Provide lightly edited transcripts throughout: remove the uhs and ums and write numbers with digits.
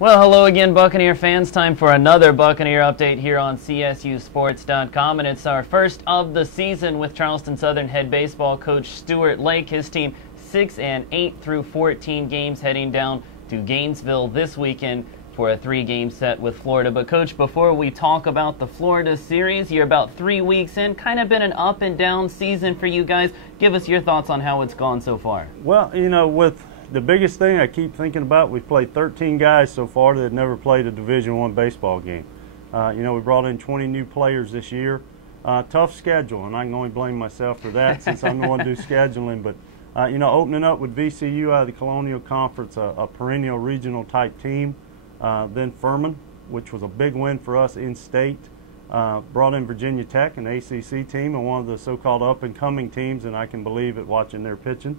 Well, hello again, Buccaneer fans. Time for another Buccaneer update here on CSUsports.com, and it's our first of the season with Charleston Southern head baseball coach Stuart Lake. His team 6-8 through 14 games, heading down to Gainesville this weekend for a 3-game set with Florida. But Coach, before we talk about the Florida series, you're about 3 weeks in. Kind of been an up and down season for you guys. Give us your thoughts on how it's gone so far. Well, with the biggest thing I keep thinking about, we've played 13 guys so far that had never played a Division I baseball game. We brought in 20 new players this year. Tough schedule, and I can only blame myself for that since I'm the one to do scheduling. But, opening up with VCU out of the Colonial Conference, a perennial regional type team. Then Furman, which was a big win for us in state. Brought in Virginia Tech, an ACC team, and one of the so-called up-and-coming teams, and I can believe it watching their pitching.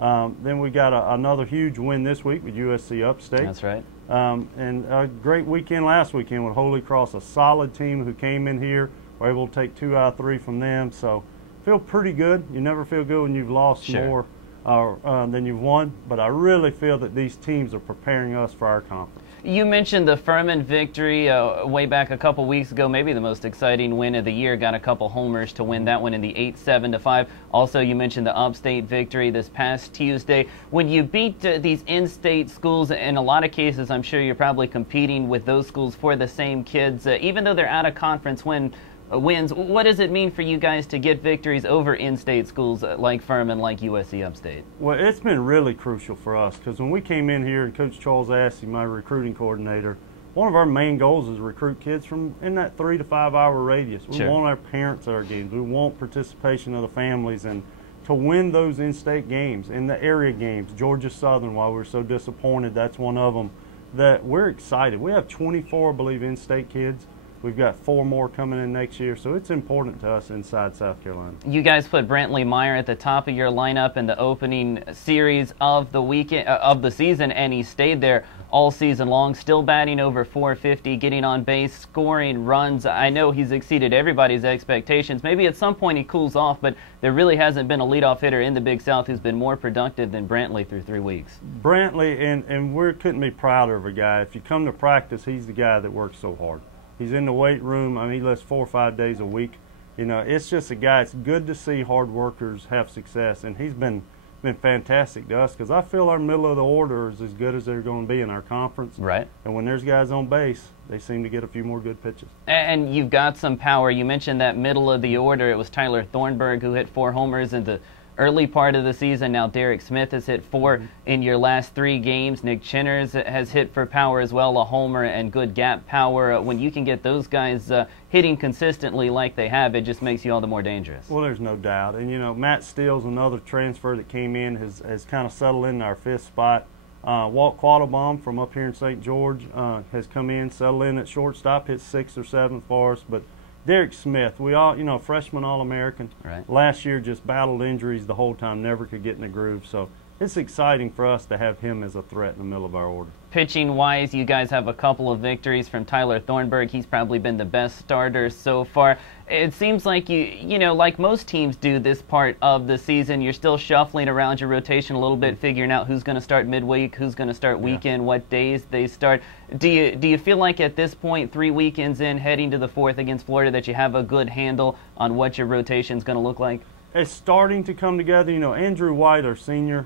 Then we got another huge win this week with USC Upstate. That's right. And a great weekend last weekend with Holy Cross, a solid team who came in here. We're able to take 2 out of 3 from them. So feel pretty good. You never feel good when you've lost more than you've won. But I really feel that these teams are preparing us for our conference. You mentioned the Furman victory way back a couple weeks ago, maybe the most exciting win of the year. Got a couple homers to win that one in the 8-7-5. Also, you mentioned the Upstate victory this past Tuesday. When you beat these in-state schools, in a lot of cases, I'm sure you're probably competing with those schools for the same kids. Even though they're out of conference wins, what does it mean for you guys to get victories over in-state schools like Furman, like USC Upstate? Well, it's been really crucial for us because when we came in here and Coach Charles Assey, my recruiting coordinator, one of our main goals is to recruit kids from in that 3 to 5 hour radius. We want our parents at our games. We want participation of the families, and to win those in-state games and the area games. Georgia Southern, while we're so disappointed, that's one of them that we're excited. We have 24, I believe, in-state kids. We've got 4 more coming in next year, so it's important to us inside South Carolina. You guys put Brantley Meyer at the top of your lineup in the opening series of the weekend of the season, and he stayed there all season long, still batting over .450, getting on base, scoring runs. I know he's exceeded everybody's expectations. Maybe at some point he cools off, but there really hasn't been a leadoff hitter in the Big South who's been more productive than Brantley through 3 weeks. Brantley, and we couldn't be prouder of a guy. If you come to practice, he's the guy that works so hard. He's in the weight room. I mean, he lifts 4 or 5 days a week. It's just a guy. It's good to see hard workers have success, and he's been fantastic to us because I feel our middle of the order is as good as they're going to be in our conference. Right. And when there's guys on base, they seem to get a few more good pitches. And you've got some power. You mentioned that middle of the order. It was Tyler Thornburg who hit 4 homers in the early part of the season. Now Derek Smith has hit 4 in your last 3 games. Nick Chinners has hit for power as well, a homer and good gap power. When you can get those guys hitting consistently like they have, it just makes you all the more dangerous. Well, there's no doubt. And, Matt Steele's another transfer that came in, has kind of settled in our 5th spot. Walt Quattlebaum from up here in St. George has come in, settled in at shortstop, hit 6th or 7th for us. But Derek Smith, we all, freshman All-American. Right. Last year just battled injuries the whole time, never could get in the groove. So it's exciting for us to have him as a threat in the middle of our order. Pitching-wise, you guys have a couple of victories from Tyler Thornburg. He's probably been the best starter so far. It seems like like most teams do this part of the season, you're still shuffling around your rotation a little bit, figuring out who's going to start midweek, who's going to start weekend, what days they start. Do you feel like at this point, 3 weekends in, heading to the 4th against Florida, that you have a good handle on what your rotation's going to look like? It's starting to come together. Andrew White, our senior,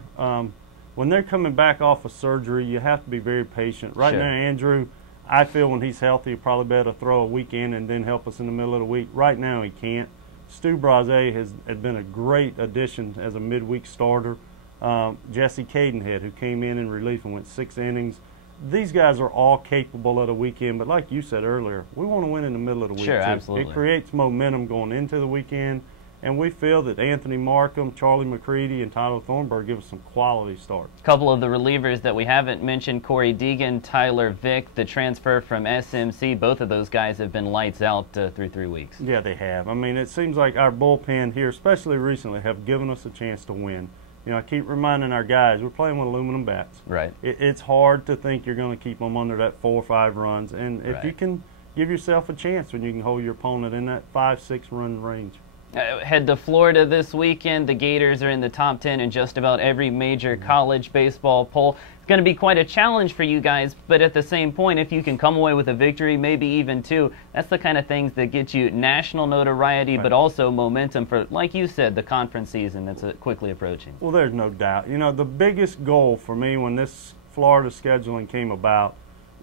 when they're coming back off of surgery, you have to be very patient. Right now, Andrew, I feel when he's healthy, he'll probably be able to throw a weekend and then help us in the middle of the week. Right now, he can't. Stu Braze has been a great addition as a midweek starter. Jesse Cadenhead, who came in relief and went 6 innings. These guys are all capable of the weekend, but like you said earlier, we want to win in the middle of the week. Sure, too. absolutely. It creates momentum going into the weekend. And we feel that Anthony Markham, Charlie McCready, and Tyler Thornburg give us some quality starts. A couple of the relievers that we haven't mentioned, Corey Deegan, Tyler Vick, the transfer from SMC, both of those guys have been lights out through 3 weeks. Yeah, they have. I mean, it seems like our bullpen here, especially recently, have given us a chance to win. I keep reminding our guys, we're playing with aluminum bats. Right. It's hard to think you're going to keep them under that 4 or 5 runs. And if you can give yourself a chance when you can hold your opponent in that 5-6 run range. Head to Florida this weekend. The Gators are in the top 10 in just about every major college baseball poll. It's going to be quite a challenge for you guys, but at the same point, if you can come away with a victory, maybe even two, that's the kind of things that get you national notoriety, but also momentum for, like you said, the conference season that's quickly approaching. Well, there's no doubt. You know, the biggest goal for me when this Florida scheduling came about,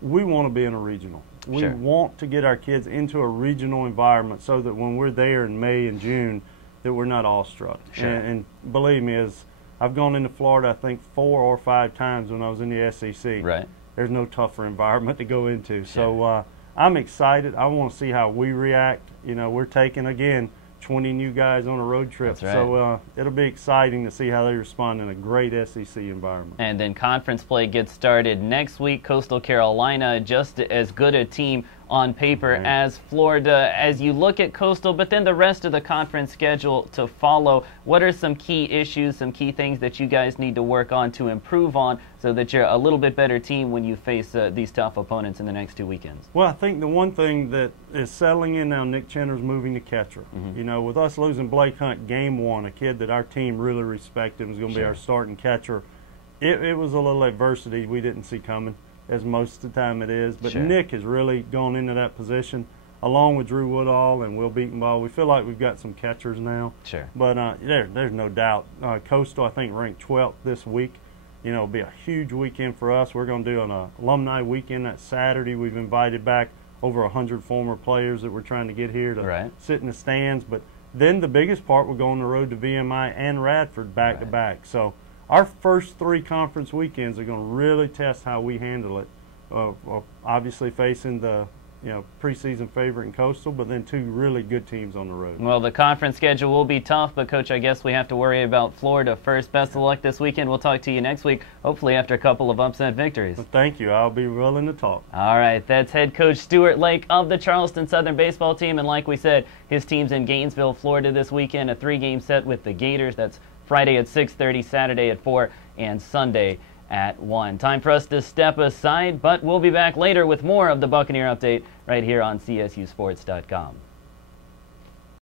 we want to be in a regional. We want to get our kids into a regional environment so that when we're there in May and June, that we're not awestruck. And believe me, as I've gone into Florida, I think 4 or 5 times when I was in the SEC. Right. There's no tougher environment to go into. So I'm excited. I want to see how we react. You know, we're taking, again, 20 new guys on a road trip. That's right. So it'll be exciting to see how they respond in a great SEC environment. And then conference play gets started next week. Coastal Carolina, just as good a team on paper as Florida. As you look at Coastal, but then the rest of the conference schedule to follow, what are some key issues, some key things that you guys need to work on to improve on so that you're a little bit better team when you face these tough opponents in the next 2 weekends? Well, I think the one thing that is settling in now, Nick Chenner's moving to catcher. You know, with us losing Blake Hunt game 1, a kid that our team really respected was going to be our starting catcher, it was a little adversity we didn't see coming, as most of the time it is. But Nick has really gone into that position, along with Drew Woodall and Will Beatonball. We feel like we've got some catchers now. But there's no doubt. Coastal, I think, ranked 12th this week. You know, it'll be a huge weekend for us. We're going to do an alumni weekend that Saturday. We've invited back over 100 former players that we're trying to get here to sit in the stands. But then the biggest part, we're going on the road to VMI and Radford back-to-back. So our first 3 conference weekends are going to really test how we handle it. Obviously facing the preseason favorite in Coastal, but then 2 really good teams on the road. Well, the conference schedule will be tough, but Coach, I guess we have to worry about Florida first. Best of luck this weekend. We'll talk to you next week, hopefully after a couple of upset victories. Well, thank you. I'll be willing to talk. All right, that's head coach Stuart Lake of the Charleston Southern baseball team, and like we said, his team's in Gainesville, Florida this weekend, a 3-game set with the Gators. That's Friday at 6:30, Saturday at 4, and Sunday at 1. Time for us to step aside, but we'll be back later with more of the Buccaneer Update right here on CSUSports.com.